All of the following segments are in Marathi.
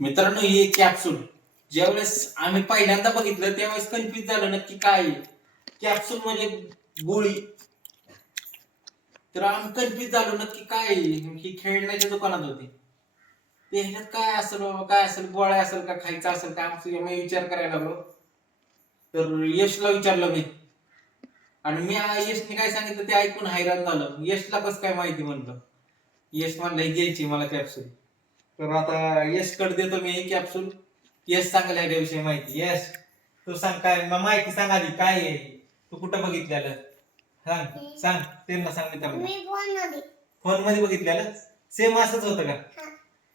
मित्रांनो, ही कॅप्सूल ज्यावेळेस आम्ही पहिल्यांदा बघितलं त्यावेळेस कन्फ्युज झालं नक्की काय आहे. कॅप्सूल म्हणजे गोळी. तर आम्ही कन्फ्युज झालो नक्की काय आहे. ही खेळण्याच्या दुकानात होती. ते ह्याच्यात काय असेल बाबा, काय असेल, गोळ्या असेल का, खायचं असेल का, मी विचार करायला लागलो. तर यशला विचारलं मी, आणि मी यशने काय सांगितलं ते ऐकून हैराण झालं. यशला कसं काय माहिती म्हणलं. यश म्हणलं ही घ्यायची मला कॅप्सूल. तर आता यश कडे देतो मी ही कॅप्सूल. यश सांगायला ह्याच्याविषयी माहिती. यश, तू सांग, काय माहिती सांग आधी, काय आहे तू कुठं बघितलेलं सांग. सांग त्यांना, सांग मित्रांनो. फोन मध्ये बघितलेलं सेम असंच होतं का?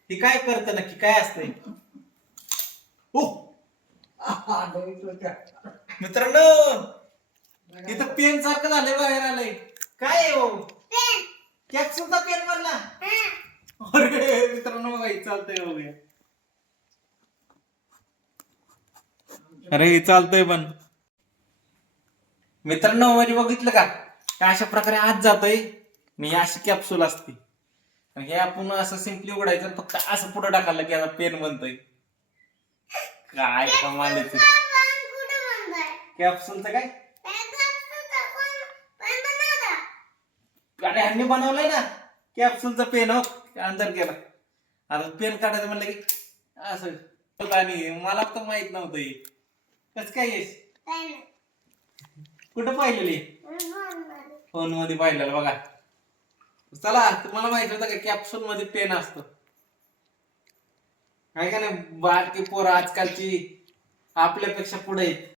हे काय करतं नक्की, काय असतंय? मित्रांनो, इथं पेन सारखं झालंय, बाहेर आलंय. काय आहे हो? कॅप्सूलचा पेन म्हणला. अरे मित्रांनो, बघा चालतंय बघूया. अरे चालतंय पण. मित्रांनो, म्हणजे बघितलं का अशा प्रकारे आत जातोय. मी अशी कॅप्सूल असते. हे आपण असं सिम्पली उघडायचं, फक्त असं पुढे टाकायला की आता पेन बनतोय. काय कमाल आहे. कॅप्सूलचं काय? अरे ह्यांनी बनवलंय ना कॅप्सूलचा पेन. हो, अंदर गेला. आता पेन काढायचं म्हणलं की असं, आणि मला तर माहित नव्हतं हे कस काय. येस, कुठं पाहिलेली? फोन मध्ये पाहिलेलं बघा. चला, तुम्हाला माहित होतं का कॅप्सूल मध्ये पेन असतं? काय का नाही, बारकी पोरं आजकालची आपल्यापेक्षा पुढे आहेत.